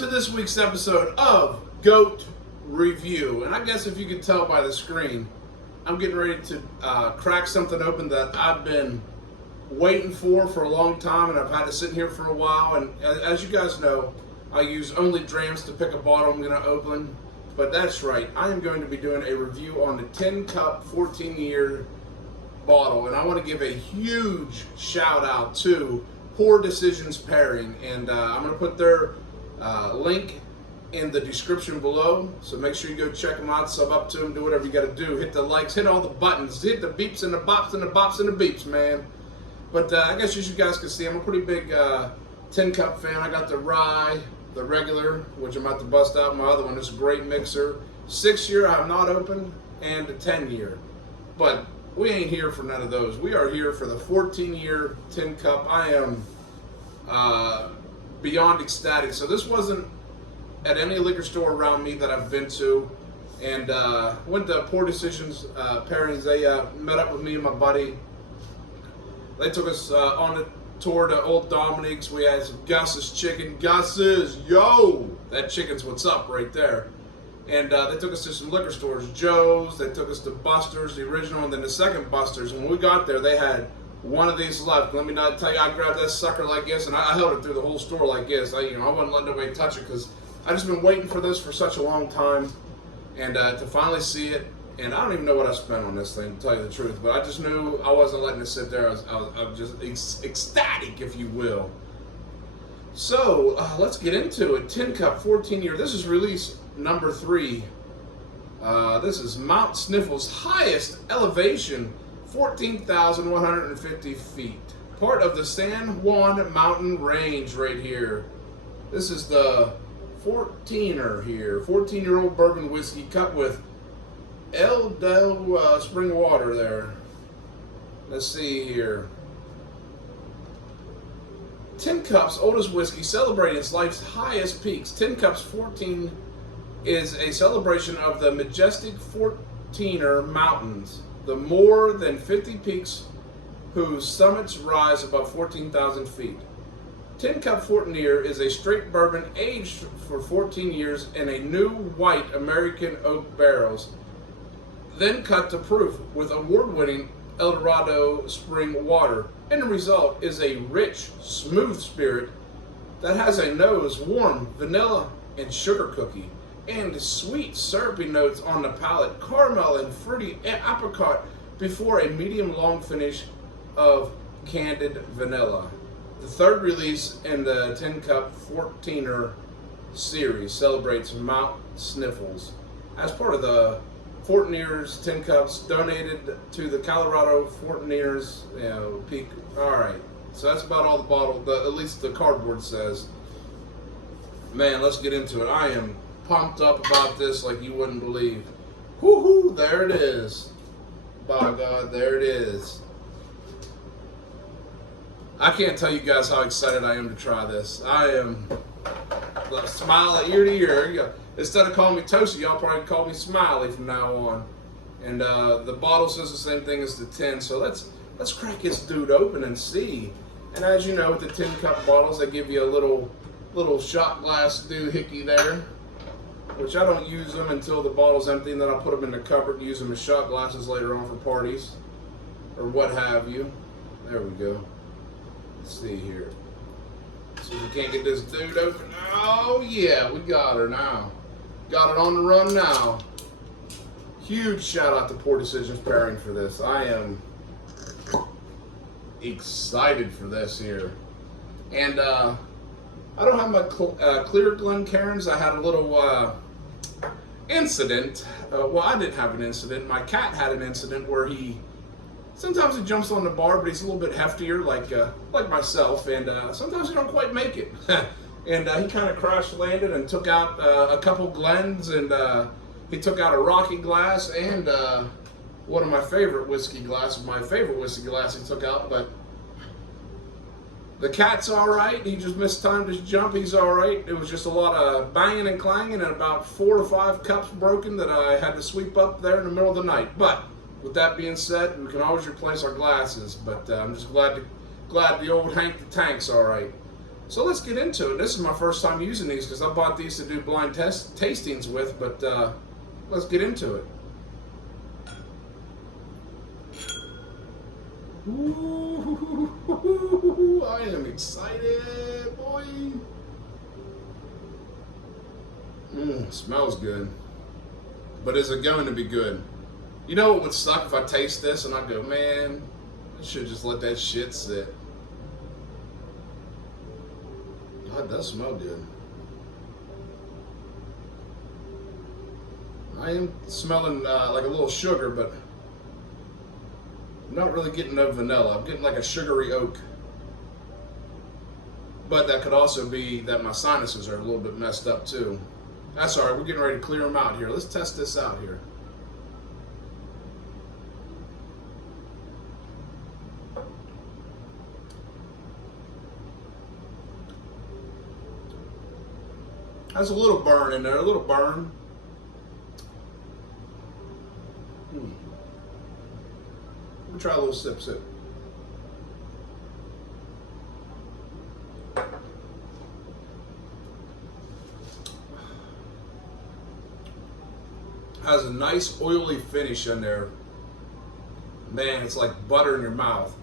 to this week's episode of GOAT Review. And I guess if you can tell by the screen, I'm getting ready to crack something open that I've been waiting for a long time, and I've had it sitting here for a while. And as you guys know, I use only drams to pick a bottle I'm going to open. But that's right, I am going to be doing a review on the Tin Cup 14-year bottle. And I want to give a huge shout out to Pour Decisions Pairing. And I'm going to put their link in the description below, so make sure you go check them out, sub up to them, do whatever you got to do, hit the likes, hit all the buttons, hit the beeps and the bops and the bops and the beeps, man. But I guess as you guys can see, I'm a pretty big Tin Cup fan. I got the rye, the regular, which I'm about to bust out my other one. It's a great mixer. 6-year I have not opened, and a 10-year. But we ain't here for none of those. We are here for the 14-year Tin Cup. I am beyond ecstatic. So this wasn't at any liquor store around me that I've been to, and went to Pour Decisions Pairings. They met up with me and my buddy. They took us on a tour to Old Dominic's. We had some Gus's chicken. Gus's, yo! That chicken's what's up right there. And they took us to some liquor stores, Joe's. They took us to Buster's, the original, and then the second Buster's. And when we got there, they had one of these left. Let me not tell you, I grabbed that sucker like this, and I held it through the whole store like this. I wasn't letting nobody touch it because I've just been waiting for this for such a long time, and to finally see it. And I don't even know what I spent on this thing, to tell you the truth, but I just knew I wasn't letting it sit there. I was just ecstatic, if you will. So let's get into it. Tin Cup 14-year. This is release number 3. This is Mount Sniffles' highest elevation, 14,150 feet. Part of the San Juan Mountain Range right here. This is the 14er here. 14-year-old bourbon whiskey cut with El Del spring water there. Let's see here. Tin Cup's oldest whiskey, celebrating its life's highest peaks. Tin Cup's 14 is a celebration of the majestic 14er Mountains, the more than 50 peaks whose summits rise above 14,000 feet. Tin Cup 14-year is a straight bourbon aged for 14 years in a new white American oak barrels, then cut to proof with award-winning El Dorado spring water. And the result is a rich, smooth spirit that has a nose, warm vanilla and sugar cookie, and sweet, syrupy notes on the palate, caramel and fruity apricot before a medium-long finish of candied vanilla. The third release in the Tin Cup 14er series celebrates Mount Sniffles as part of the 14-years Tin Cups donated to the Colorado 14-years peak. All right, so that's about all the bottle, at least the cardboard says. Man, let's get into it. I am pumped up about this like you wouldn't believe. Woohoo! There it is. By God, there it is. I can't tell you guys how excited I am to try this. I am smile ear to ear. Instead of calling me Toasty, y'all probably call me Smiley from now on. And the bottle says the same thing as the tin. So let's crack this dude open and see. And as you know, with the Tin Cup bottles, they give you a little shot glass doohickey there, which I don't use them until the bottle's empty, and then I'll put them in the cupboard and use them as shot glasses later on for parties or what have you. There we go. Let's see here. See if we can't get this dude open. Oh yeah, we got her now. Got it on the run now. Huge shout out to Pour Decisions Pairing for this. I am excited for this here. And I don't have my clear Glencairns. I had a little incident. Well, I didn't have an incident. My cat had an incident where sometimes he jumps on the bar, but he's a little bit heftier, like myself, and sometimes he don't quite make it. And he kind of crash landed and took out a couple Glens, and he took out a Rocky glass and one of my favorite whiskey glasses. My favorite whiskey glass he took out, but the cat's all right. He just mistimed his jump. He's all right. It was just a lot of banging and clanging, and about 4 or 5 cups broken that I had to sweep up there in the middle of the night. But with that being said, we can always replace our glasses. But I'm just glad the old Hank the Tank's all right. So let's get into it. This is my first time using these because I bought these to do blind tastings with, but let's get into it. Ooh, I am excited, boy. Smells good. But is it going to be good? You know what would suck if I taste this and I go, man, I should just let that shit sit. Oh, it does smell good. I am smelling like a little sugar, but I'm not really getting no vanilla. I'm getting like a sugary oak. But that could also be that my sinuses are a little bit messed up too. That's all right. We're getting ready to clear them out here. Let's test this out here. Has a little burn in there, a little burn. Let me try a little sip. Has a nice oily finish in there. Man, it's like butter in your mouth.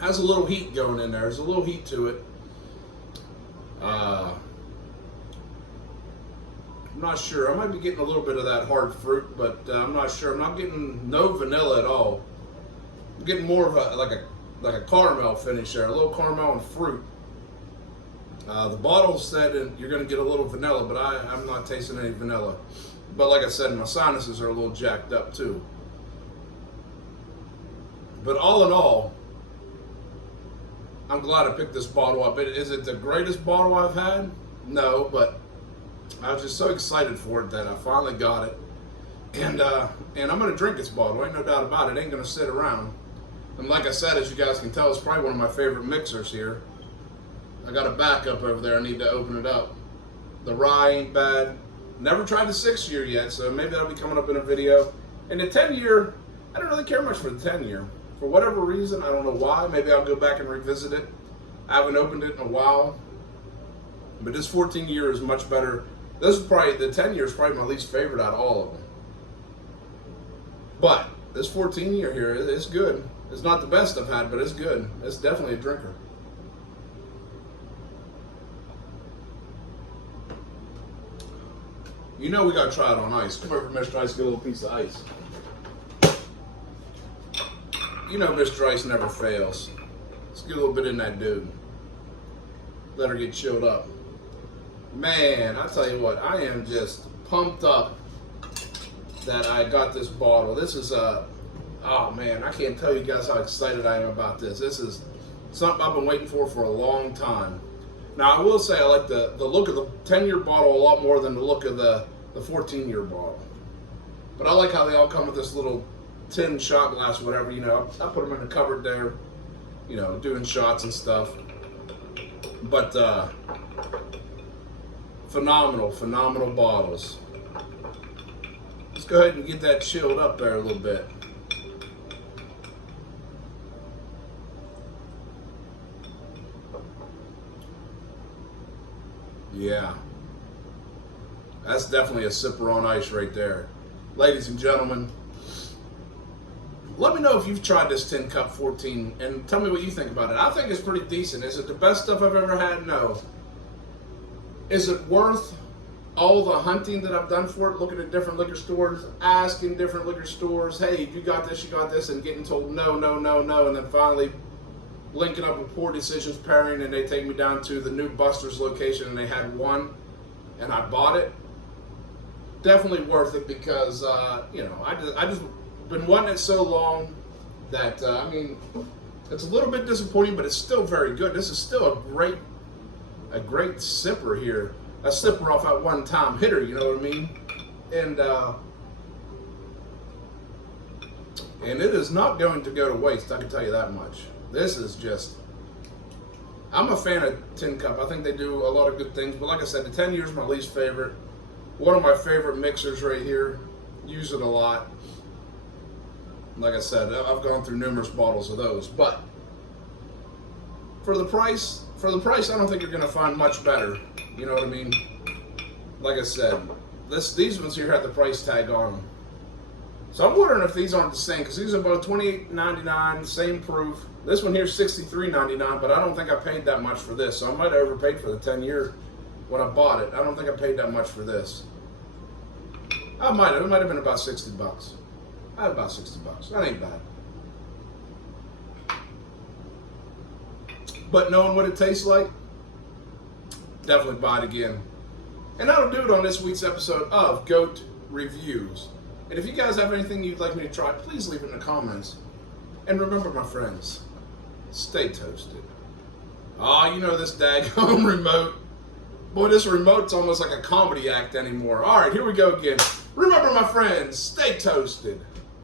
Has a little heat going in there. There's a little heat to it. I'm not sure. I might be getting a little bit of that hard fruit, but I'm not sure. I'm not getting no vanilla at all. I'm getting more of a like a caramel finish there, a little caramel and fruit. The bottle said you're going to get a little vanilla, but I'm not tasting any vanilla. But like I said, my sinuses are a little jacked up too. But all in all, I'm glad I picked this bottle up. Is it the greatest bottle I've had? No, but I was just so excited for it that I finally got it. And I'm going to drink this bottle. Ain't no doubt about it. Ain't going to sit around. And like I said, as you guys can tell, it's probably one of my favorite mixers here. I got a backup over there. I need to open it up. The rye ain't bad. Never tried the 6-year yet, so maybe that'll be coming up in a video. And the 10-year, I don't really care much for the 10-year. For whatever reason, I don't know why. Maybe I'll go back and revisit it. I haven't opened it in a while. But this 14-year is much better. This is probably, the 10-year is probably my least favorite out of all of them. But this 14-year here, it's good. It's not the best I've had, but it's good. It's definitely a drinker. You know we gotta try it on ice. Come over, Mr. Ice, get a little piece of ice. You know Mr. Ice never fails. Let's get a little bit in that dude. Let her get chilled up. Man, I tell you what, I am just pumped up that I got this bottle. This is oh man, I can't tell you guys how excited I am about this. This is something I've been waiting for a long time. Now I will say I like the look of the 10-year bottle a lot more than the look of the 14-year bottle. But I like how they all come with this little tin shot glass or whatever, you know. I put them in the cupboard there, you know, doing shots and stuff. But phenomenal bottles. Let's go ahead and get that chilled up there a little bit. Yeah, that's definitely a sipper on ice right there. Ladies and gentlemen, let me know if you've tried this Tin Cup 14 and tell me what you think about it. I think it's pretty decent. Is it the best stuff I've ever had? No. Is it worth all the hunting that I've done for it, looking at different liquor stores, asking different liquor stores, hey, you got this, and getting told no, and then finally linking up with Poor Decisions Pairing, and they take me down to the new Buster's location, and they had one, and I bought it. Definitely worth it because you know, I just been wanting it so long that I mean, it's a little bit disappointing, but it's still very good. This is still a great sipper here, a sipper off that one-time hitter. You know what I mean? And it is not going to go to waste. I can tell you that much. This is just, I'm a fan of Tin Cup. I think they do a lot of good things, but like I said, the 10-year is my least favorite. One of my favorite mixers right here. Use it a lot. Like I said, I've gone through numerous bottles of those, but for the price, for the price, I don't think you're going to find much better. You know what I mean? Like I said, these ones here have the price tag on them. So I'm wondering if these aren't the same, because these are both $28.99, same proof. This one here is $63.99, but I don't think I paid that much for this. So I might have overpaid for the 10-year when I bought it. I don't think I paid that much for this. I might have. It might have been about 60 bucks. I had about 60 bucks. That ain't bad. But knowing what it tastes like, definitely buy it again. And that'll do it on this week's episode of Goat Reviews. And if you guys have anything you'd like me to try, please leave it in the comments. And remember, my friends, stay toasted. You know this daggone remote. Boy, this remote's almost like a comedy act anymore. All right, here we go again. Remember, my friends, stay toasted.